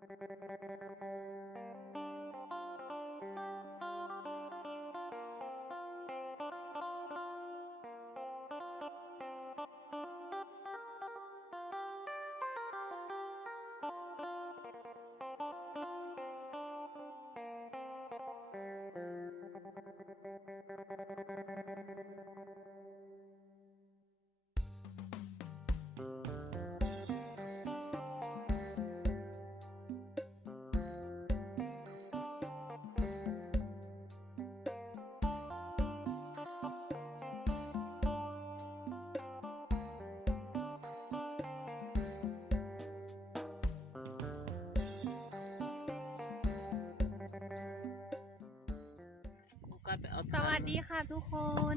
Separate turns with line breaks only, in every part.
Thank you. สวัสดีค่ะทุกคน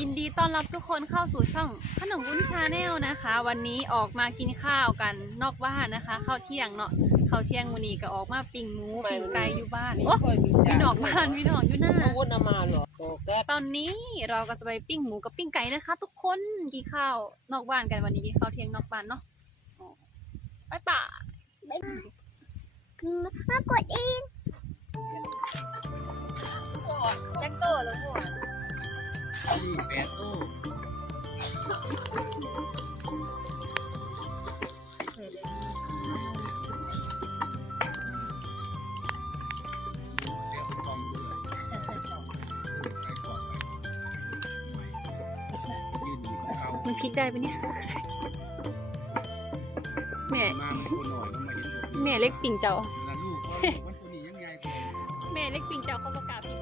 ยินดีต้อนรับทุกคนเข้าสู่ช่องขนมวุ้นชาแนลนะคะ วันนี้ออกมากินข้าวกันนอกบ้านนะคะข้าวเที่ยงเนาะข้าวเที่ยงวันนี้ก็ออกมาปิ้งหมูปิ้งไก่อยู่บ้านโอ้พี่นอกบ้านพี่นอกอยู่หน้า
อาวุธเอามาเหรอโตแก๊ส
ตอนนี้เราก็จะไปปิ้งหมูกับปิ้งไก่นะคะ ทุกคนกินข้าวนอกบ้านกันวันนี้กินข้าวเที่ยงนอกบ้านเนาะอ๋อไปป่ะ
มากดเอง
แจ็คเกอร์แล้วหัว
นี่แปดตู้เดี๋ยวไปซ่อมด้วยไปก่อนไปยืนอยู่กับเขา
มันพลิกได้ปะเนี่ย แม่
มามันตัวหน่อยก็มาเห็นลูก
แม่เล็กปิ่งเจ้า
เวลาลูกเขามันตัวนี้ยังใหญ่กว่า
แม่เล็กปิ่งเจ้าเขาประกาศปิ่ง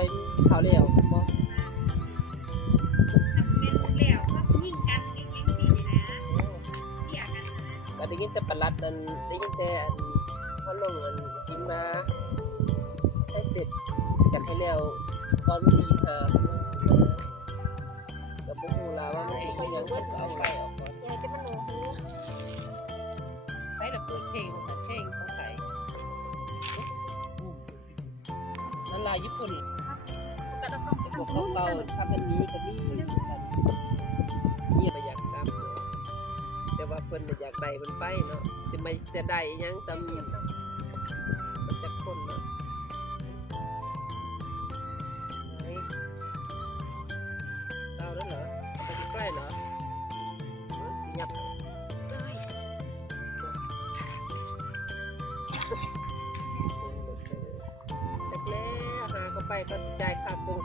อยเขาวเหลวบ่ก็ได้ยินแต่ประลัดนั่นได้ยินแต่อันเขาลงอันกินมาให้เสร็จกันให้แล้วตอนมันดีหากับบุฮูลาว่ามันเป็นยังไงก็เอาไปออกก่อน
อยากจะมาหนูหู
ไปแล้วเปิดเพลงของเพลงของใครนั่นลายญี่ปุ่น พวก
ทำบุญ
เก่า
กัน
ทำอันนี้ก็มีกันนี่ไปอยากตามเนาะแต่ว่าเพิ่นอยากได้มันไปเนาะจะไม่จะได้อิหยังตำมันจะคนเนาะไหนเอาแล้วเหรอเอาไปใกล้เหรอเออสิยับไปแรกๆหาเข้าไปก็จ่ายค่าปรุง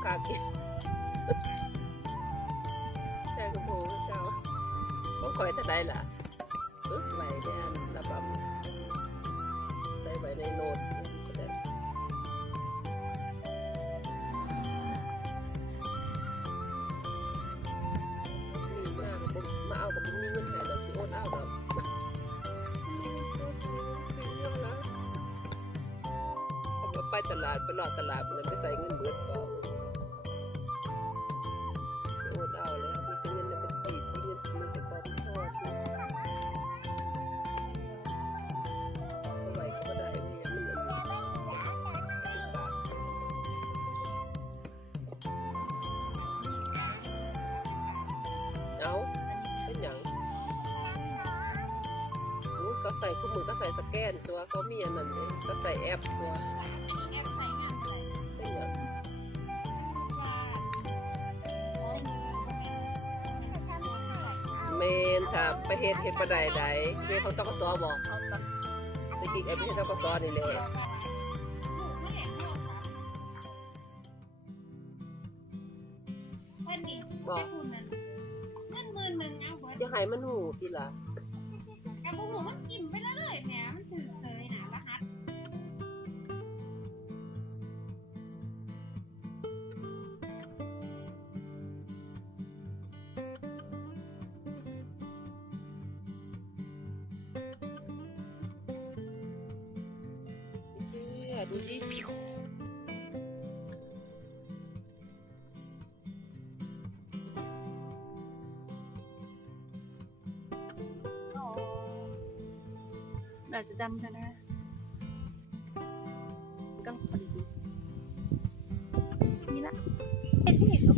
คอยจะได้ล่ะปึ๊บไว้ในอันระบำได้ไว้ในโน้ตก็ได้มีมาเอากับผมมีเงินให้เราสิโอนเอาดอกไปตลาดไปหลอดตลาดมันไปใส่เงินเบิดก่อน ใส่คู่มือก็ใส่สแกนตัวเขามีอันนั้นเลยก็ใส่แอปตัวเป็นหยังเมนค่ะไปเฮ็ดเฮ็ดประใดใดเฮ็ดเขาต้องกสอบอกตะกี้ไอ้ไปเฮ็ดต้องกสอนี่แหละ
เพื่อนนี่
บอก
เงินหมื่นหนึ่งเอาเบิร์ด
จะให้มันหูทีละ
แต่บุหูมันกินไปแล้วเลยแหมมันถือเลยนะรหัส
ดูดิ
อาจจะดำกันนะก็พอดีนี่ละเอ๊ะที่เห็นก็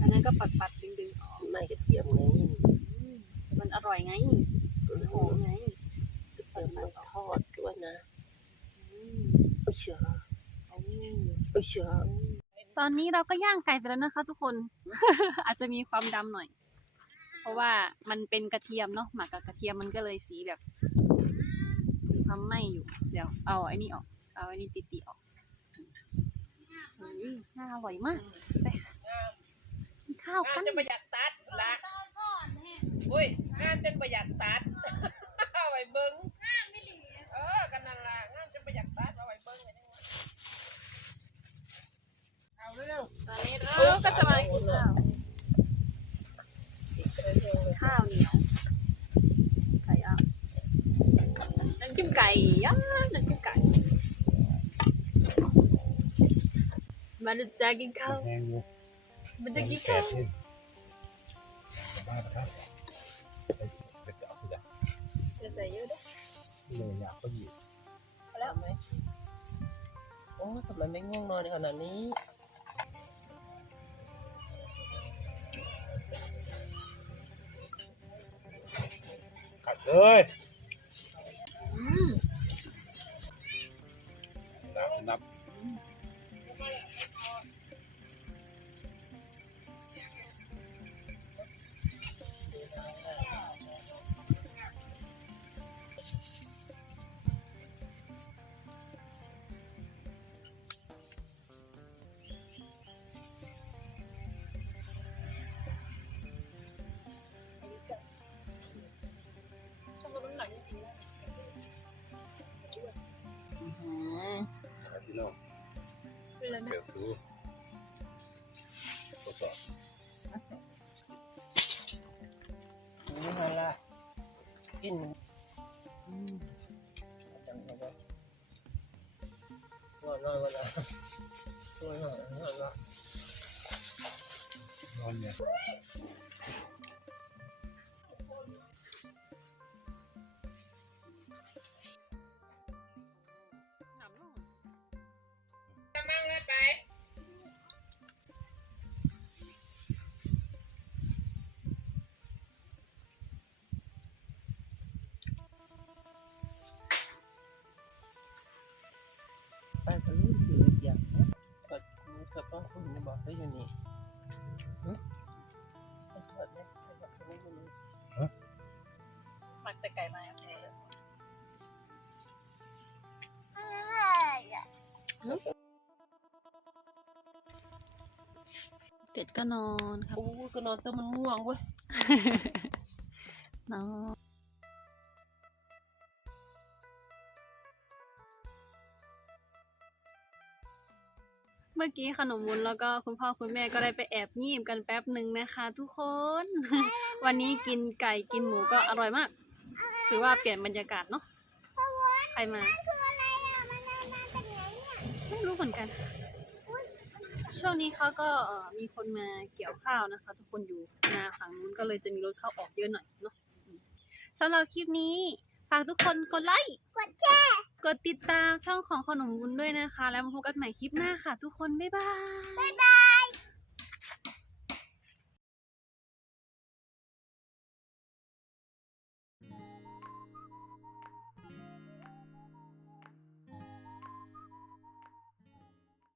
อันนั้นก็ปัดปัดๆดึงดึงๆออก
ไม่กระเทียมไง
มันอร่อยไงมันหอมไง
กระเทียมมันทอดด้วยนะ
อืม
โอ้ยเชื่อ
เอา
โอ้ยเชื่อ
ตอนนี้เราก็ย่างไก่เสร็จแล้วนะคะ ทุกคน อาจจะมีความดำหน่อย เพราะว่ามันเป็นกระเทียมเนาะหมักกับกระเทียมมันก็เลยสีแบบมี ความไหม้อยู่ เดี๋ยวเอาไอ้นี่ออก เอาไอ้นี่ติดๆออกอืมน่าอร่อยมากไปค่ะกินข้าวกัน
จะประหยัดตัดละอุ้ยงานจนประหยัดตัดเอาไว้เบิ้งเออกันนั่นล่ะงานจนประหยัดตัดเอาไว้เบิ้งไว้ได้ว่าเอาเร็วๆตอนนี้
เออก็จะมากินข้าวข้าวเหนียวไก่อะน้ำจิ้ม ไก่ย่าน้ำจิ้มไก่ มาดูจ้ากินข้าว
แห้งอยู่
มันจะกินข้าว
บ้านครับไปไปจับผู้ใหญ่
จะใส่เยอะด้วย
เลยอยากก็อยู่
แล้วไหมโอ้ทำไมไม่ง่วงนอนขนาดนี้
ขัดเลย รับ
มาละ
กินอืมจังเลยว่าว่านอนวันละว่านอนนอนละ
นอนเนี่ย
อกได้อยู่นี่หึไปถอดเนี่ยไปถอดตรงนี้อยู่นี่
หมักแต่ไก่มาโอเค
อะไรอะ
เป็ดก็นอนครับ
โอ้ยก็นอนแต่มันง่วงเว้ย
นอน เมื่อกี้ขนมวุ้นแล้วก็คุณพ่อคุณแม่ก็ได้ไปแอบงีบกันแป๊บหนึ่งนะคะทุกคน วันนี้กินไก่กินหมูก็อร่อยมากถือว่าเปลี่ยนบรรยากาศเนาะใครมา
ไรอะมันมาจากไหนเนี่ย
ไม่รู้เหมือนกัน ช่วงนี้เขาก็มีคนมาเกี่ยวข้าวนะคะ ทุกคนอยู่นาฝั่งนู้นก็เลยจะมีรถเข้าออกเยอะหน่อยเนาะสำหรับคลิปนี้ฝากทุกคนกดไลค์
กดแชร์
กดติดตามช่องของขนมวุ้นด้วยนะคะ แล้วมาพบกันใหม่คลิปหน้าค่ะ ทุกคน บ๊ายบาย
บ๊ายบาย